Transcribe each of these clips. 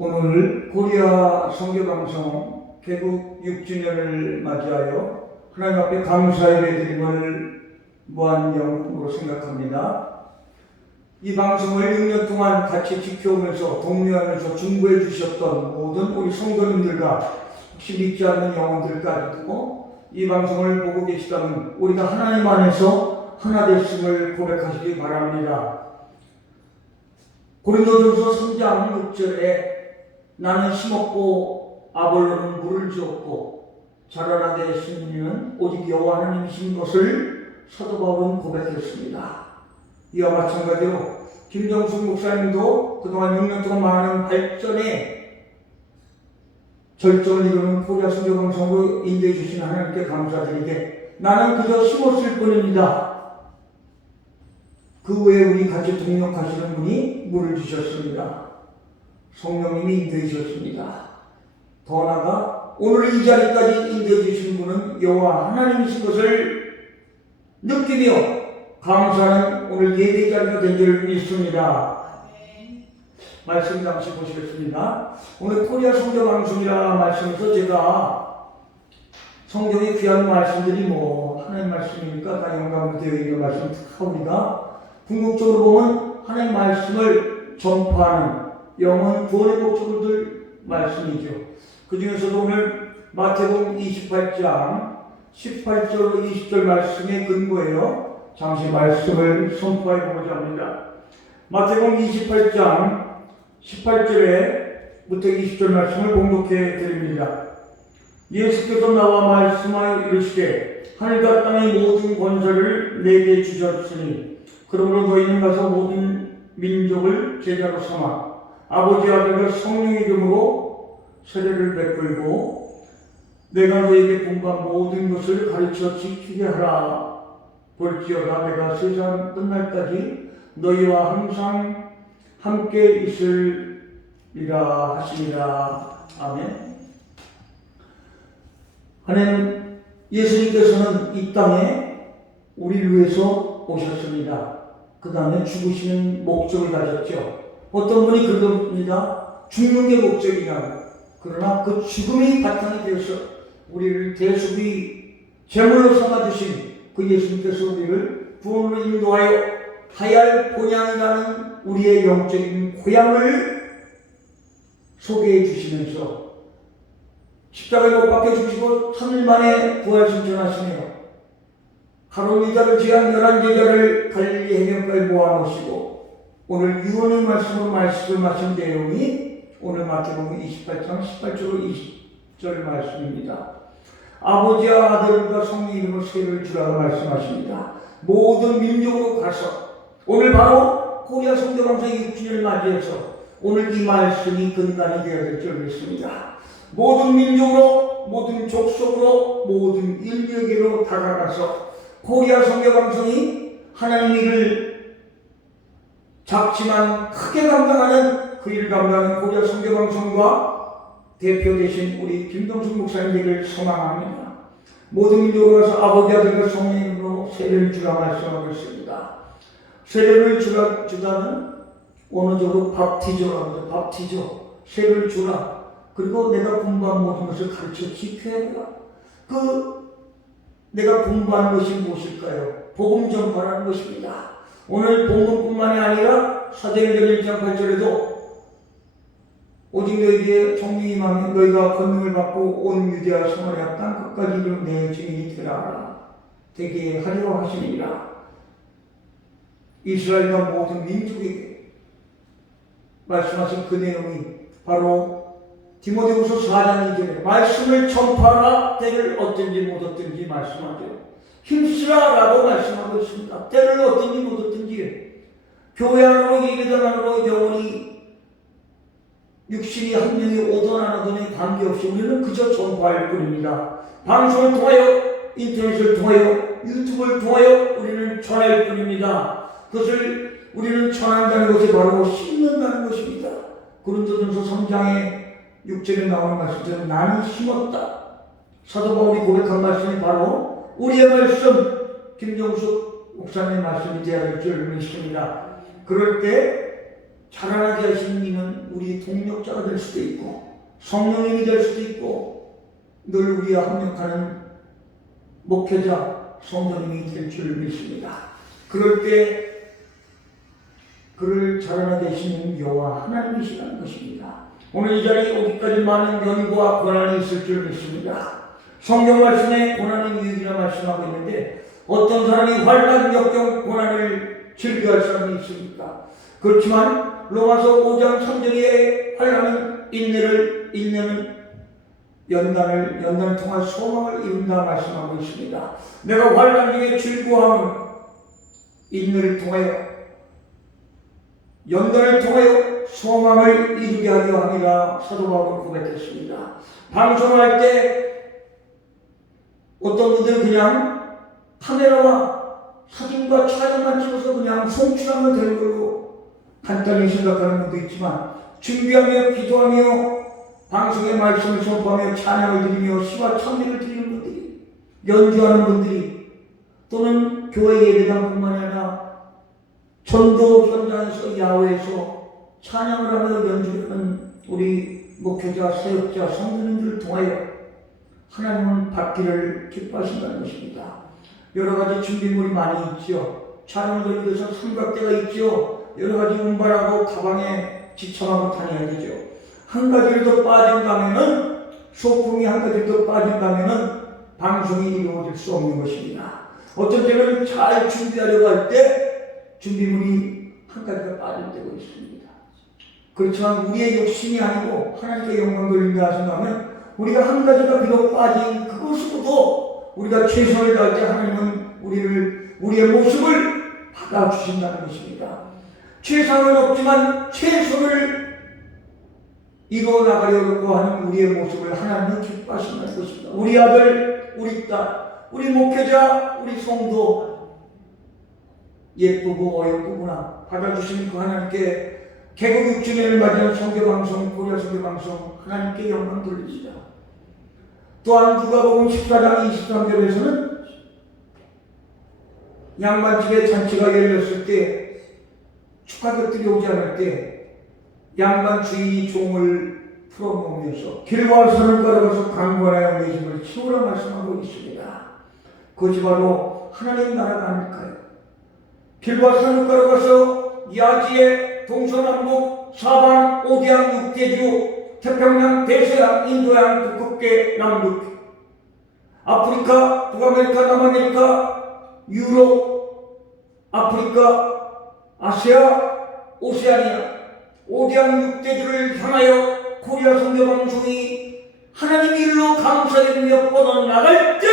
오늘 코리아 성교방송 개국 6주년을 맞이하여 하나님 앞에 감사의 예배드림을 무한 영광으로 생각합니다. 이 방송을 6년 동안 같이 지켜오면서 독려하면서 중보해 주셨던 모든 우리 성도님들과 혹시 믿지 않는 영혼들까지도 이 방송을 보고 계시다면 우리가 하나님 안에서 하나 됐음을 고백하시기 바랍니다. 고린도전서 3장 6절에 나는 심었고 아볼로는 물을 주었고 자라나게 이는 오직 여호와 하나님이신 것을 사도 바울은 고백했습니다. 이와 마찬가지로 김정숙 목사님도 그동안 6년 동안 많은 발전에 절정을 이루는 코리아 성교방송으로 인도해 주신 하나님께 감사드리게 나는 그저 심었을 뿐입니다. 그 외에 우리 같이 동력하시는 분이 물을 주셨습니다. 성령님이 인도해 주셨습니다. 더 나아가 오늘 이 자리까지 인도해 주신 분은 여호와 하나님이신 것을 느끼며 감사하는 오늘 예배 자리가 된 줄 믿습니다. 말씀 잠시 보시겠습니다. 오늘 코리아 성경 방송이라 말씀에서 제가 성경의 귀한 말씀들이 뭐 하나님 말씀이니까 다 영감으로 되어 있는 말씀 하오니까 궁극적으로 보면 하나님 말씀을 전파하는 영혼 구원의 목적으로 들 말씀이죠. 그 중에서도 오늘 마태복음 28장 18절 20절 말씀의 근거예요. 잠시 말씀을 선포해 보고자 합니다. 마태복음 28장 18절에부터 20절 말씀을 공독해 드립니다. 예수께서 나와 말씀하여 이르시되 하늘과 땅의 모든 권세를 내게 주셨으니 그러므로 너희는 가서 모든 민족을 제자로 삼아 아버지 아들과 성령 이름으로 세례를 베풀고 내가 너에게 분부한 모든 것을 가르쳐 지키게 하라 볼지어다 내가 세상 끝날까지 너희와 항상 함께 있으리라 하시니라 아멘 하나님 예수님께서는 이 땅에 우리를 위해서 오셨습니다. 그 다음에 죽으시는 목적을 가졌죠. 어떤 분이 그럽니다. 죽는 게 목적이냐고. 그러나 그 죽음이 바탕이 되어서 우리를 대수비 제물로 삼아주신 그 예수님께서 우리를 구원으로 인도하여 하얄 본향이라는 우리의 영적인 고향을 소개해 주시면서 십자가에 못 박혀 주시고 3일 만에 부활승천하시네요. 가론 이자를 제한 열한 제자를 갈릴리 해변가에 모아놓으시고 오늘 유언의 말씀으로 말씀하신 내용이 오늘 마태복음 28장 18절 20절 말씀입니다. 아버지와 아들과 성령 이름으로 세를 주라고 말씀하십니다. 모든 민족으로 가서 오늘 바로 코리아 성대방송의 6주년을 맞이해서 오늘 이 말씀이 근간이 되어야 될 줄 믿습니다. 모든 민족으로 모든 족속으로 모든 인류에게로 다가가서 코리아 성교방송이 하나님 일을 작지만 크게 감당하는 그 일을 감당하는 코리아 성교방송과 대표 되신 우리 김동숙 목사님 되기를 소망합니다. 모든 민족으로 가서 아버지 아들과 성령으로 세례를 주라 말씀하고 있습니다. 세례를 주라, 주다는 원어적으로 밥티조라고 하죠. 밥티조. 세례를 주라. 그리고 내가 공부한 모든 것을 가르쳐 지켜야 한다. 그 내가 공부한 것이 무엇일까요? 복음 전파라는 것입니다. 오늘 복음뿐만이 아니라 사도행전 1장 8절에도 오직 너희에게 성령이 임하면 너희가 권능을 받고 온 유대와 사마리아 땅 끝까지 내 증인이 되라 되게 하리라 하시니라 이스라엘과 모든 민족에게 말씀하신 그 내용이 바로 디모데후서 4장 2절에 말씀을 전파하라 때를 얻든지 못 얻든지 말씀하죠. 힘쓰라라고 말씀하고 있습니다. 때를 얻든지 못 얻든지 교회 안으로 예배당 안으로 영원히 육신이 한 명이 오든 안 오든에 관계없이 우리는 그저 전파할 뿐입니다. 방송을 통하여 인터넷을 통하여 유튜브를 통하여 우리는 전할 뿐입니다. 그것을 우리는 전한다는 것이 바로 심는다는 것입니다. 고린도전서 3장에 6절에 나오는 말씀처럼 나는 심었다. 사도 바울이 고백한 말씀이 바로 우리의 말씀, 김정숙 목사님의 말씀이 되어야 될줄 믿습니다. 그럴 때 자라나게 하시는 이는 우리 동력 동역자가 될 수도 있고 성령님이 될 수도 있고 늘 우리와 합력하는 목회자 성도님이 될 줄 믿습니다. 그럴 때 그를 자라나게 하시는 여호와 하나님이시라는 것입니다. 오늘 이 자리에 오기까지 많은 연구와 고난이 있을 줄 믿습니다. 성경 말씀에 고난의 유익이라 말씀하고 있는데 어떤 사람이 환란, 역경, 고난을 즐겨할 사람이 있습니까? 그렇지만 로마서 5장 3절에 환란은 인내를 인내는 연단을 연단을 통한 소망을 이룬다 말씀하고 있습니다. 내가 환란 중에 즐거워함은 인내를 통하여 연단을 통하여 소망을 이루게 하려 함이라 사도 바울은 고백했습니다. 방송할 때 어떤 분들은 그냥 카메라와 사진과 촬영만 찍어서 그냥 송출하면 되는 걸로 간단히 생각하는 분도 있지만 준비하며 기도하며 방송의 말씀을 선포하며 찬양을 드리며 시와 찬미를 드리는 분들이 연주하는 분들이 또는 교회 예배당뿐만 아니라 전도 현장에서 야외에서 찬양을 하며 연주하는 우리 목회자, 사역자, 성도님들을 통하여 하나님은 받기를 기뻐하신다는 것입니다. 여러 가지 준비물이 많이 있죠. 촬영을 위해서 삼각대가 있죠. 여러 가지 운반하고 가방에 지참하고 다녀야 되죠. 한 가지를 더 빠진다면은 소품이 한 가지를 더 빠진다면은 방송이 이루어질 수 없는 것입니다. 어떤 때는 잘 준비하려고 할 때 준비물이 한 가지가 빠질 때가 있습니다. 그렇지만 우리의 욕심이 아니고 하나님께 영광 돌린다 생각하면 우리가 한 가지가 비록 빠진 그것으로도 우리가 최선을 다할 때 하나님은 우리를 우리의 모습을 받아주신다는 것입니다. 최상은 없지만 최선을 이루어 나가려고 하는 우리의 모습을 하나님은 기뻐하신다는 것입니다. 우리 아들, 우리 딸, 우리 목회자, 우리 성도 예쁘고 어여쁘구나 받아주시는 그 하나님께 개국 6주년을 맞이한 성교방송, 고려 성교방송 하나님께 영광 돌립니다. 또한 누가복음 14장 23절에서는 양반집에 잔치가 열렸을 때 축하객들이 오지 않을 때 양반 주인이 종을 풀어놓으면서 길과 산을 걸어가서 강권하여 내 집을 치우라 말씀하고 있습니다. 그것이 바로 하나님 나라가 아닐까요? 길과 산을 걸어가서 야지에 동서남북 사방 오대양 육대주 태평양 대서양 인도양 북극계 남극 아프리카 북아메리카 남아메리카 유럽 아프리카 아시아 오세아니아 오대양 육대주를 향하여 코리아 성교방송이 하나님 일로 감사드리며 뻗어나갈 때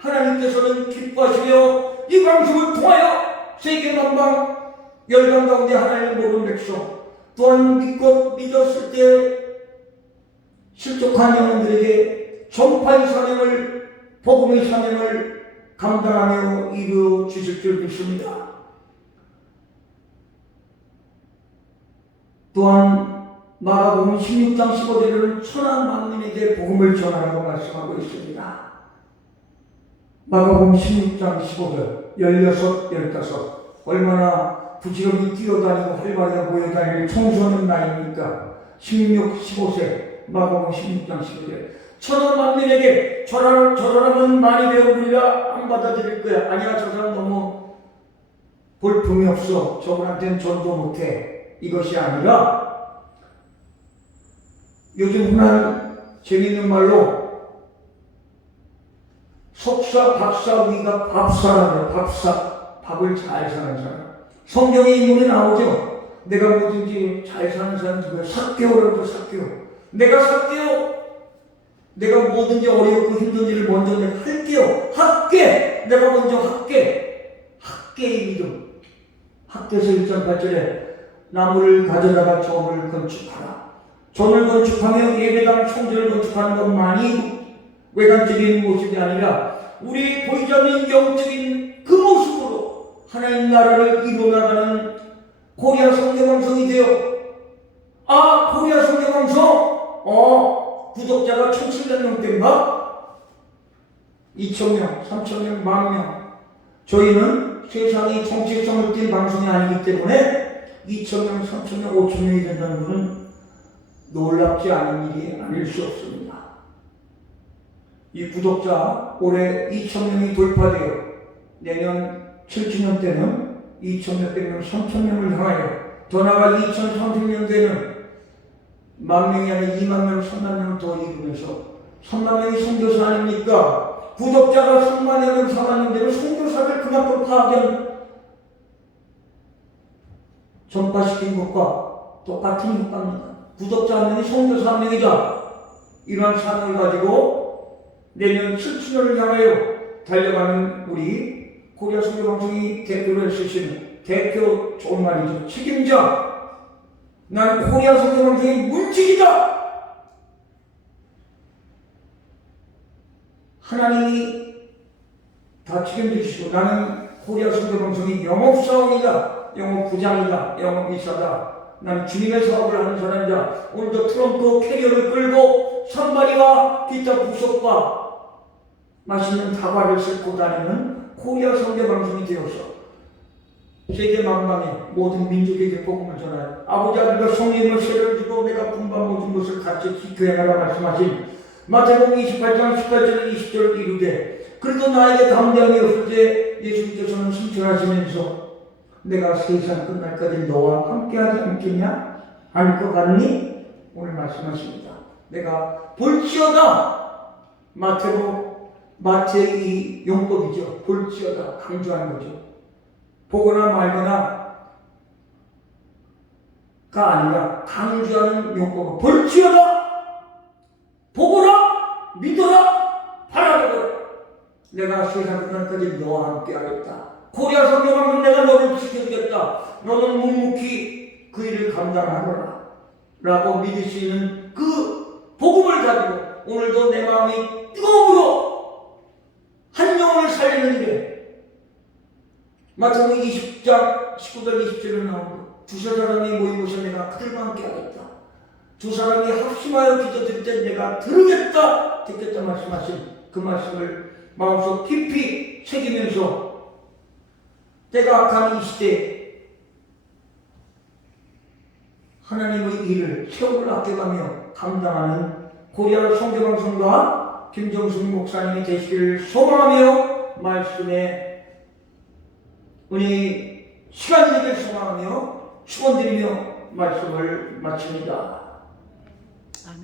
하나님께서는 기뻐하시며 이 방송을 통하여 세계 만방 열방 가운데 하나님을 모르는 백성 또한 믿고 믿었을 때 실족한 영혼들에게 전파의 사명을 복음의 사명을 감당하며 이루어 주실 줄 믿습니다. 또한 마가복음 16장 15절에는 천한 만민에게 복음을 전하라고 말씀하고 있습니다. 마가복음 16장 15절 16, 15 얼마나 부지런히 뛰어다니고 활발하게 모여다니는 청소년 나이입니까? 16, 15세 마가복음 16장 15절 천한 만민에게 저런 저런하면 많이 배우리라 안 받아들일 거야 아니야 저 사람 너무 볼품이 없어 저분한테는 전도 못해 이것이 아니라 요즘 흔한 재미있는 말로 석사, 박사, 위가 밥사라며 밥사, 밥을 잘 사는 사람. 성경에 인물이 나오죠. 내가 뭐든지 잘 사는 사람 누구야? 삭개오라고 삭개오. 내가 삭개오. 내가 뭐든지 어렵고 힘든 일을 먼저 내가 할게요. 할게. 내가 먼저 할게. 학계의 믿음. 학계에서 1장 8절에 나무를 가져다가 전을 건축하라. 전을 건축하며 예배당 성전을 건축하는 것만이 외관적인 모습이 아니라 우리 보이지 않는 영적인 그 모습으로 하나님 나라를 이루어나가는 코리아 성교방송이 되어 아 코리아 성교방송 어 구독자가 1700명대인가? 2천명 3천명 만명. 저희는 세상이 정체성을 띈 방송이 아니기 때문에 2천명 3천명 5천명이 된다는 것은 놀랍지 않은 일이 아닐 수 없습니다. 이 구독자 올해 2천명이 돌파되어 내년 7주년 때는 2천몇백 명, 3천명을 향하여 더 나아가 2030년 되는 만 명이 아니라 2만 명, 3만 명을 더 이루면서 3만 명이 선교사 아닙니까? 구독자가 3만여 명, 4만 명 되면 선교사를 그만큼 파악한 전파시킨 것과 똑같은 효과입니다. 구독자 한 명이 선교사 한 명이다. 이러한 사명을 가지고 내년 7주년을 향하여 달려가는 우리 코리아 선교방송이 대표를 쓰시는 대표 좋은 말이죠. 책임자. 난 코리아 선교방송의 문직이다. 하나님이 다 책임지시고 나는 코리아 선교방송의 영업사원이다. 영업부장이다. 영업이사다. 나는 주님의 사업을 하는 사람이다. 오늘도 트렁크 캐리어를 끌고 선발이와 기타 부속과 맛있는 다과를 싣고 다니는 코리아 선교 방송이 되어서 세계 만방에 모든 민족에게 복음을 전하여 아버지 아들과 성령을 세를 주고 내가 분반 모든 것을 같이 지켜야 하라 말씀하신 마태복음 28장 18절 20절 이르되 그래도 나에게 담대함이 없을 때 예수님께서는 승천하시면서 내가 세상 끝날까지 너와 함께하지 않겠냐? 아닐 것 같니? 오늘 말씀하십니다. 내가 볼지어다 마태복 마태의 용법이죠. 볼지어다 강조하는 거죠. 보거나 말거나 가 아니라 강조하는 용법은 볼지어다 보거라 믿어라 바라보거라 내가 세상 끝날까지 너와 함께 하겠다 코리아 성경방송 내가 너를 지켜주겠다 너는 묵묵히 그 일을 감당하거라 라고 믿을 수 있는 그 복음을 가지고 오늘도 내 마음이 뜨거움으로 한 영혼을 살리는 게 마태복음 20장 19절 20절에 나오고 두 사람이 모이고서 내가 그들과 함께 하겠다. 두 사람이 합심하여 기도드릴 때 내가 들으겠다 듣겠다 말씀하신 그 말씀을 마음속 깊이 새기면서 때가 악한 이 시대에 하나님의 일을 세월을 아껴가며 감당하는 고리아 성교방송과 김정순 목사님이 되시길 소망하며 말씀에 은혜 시간 되길 소망하며 축원드리며 말씀을 마칩니다. 아멘.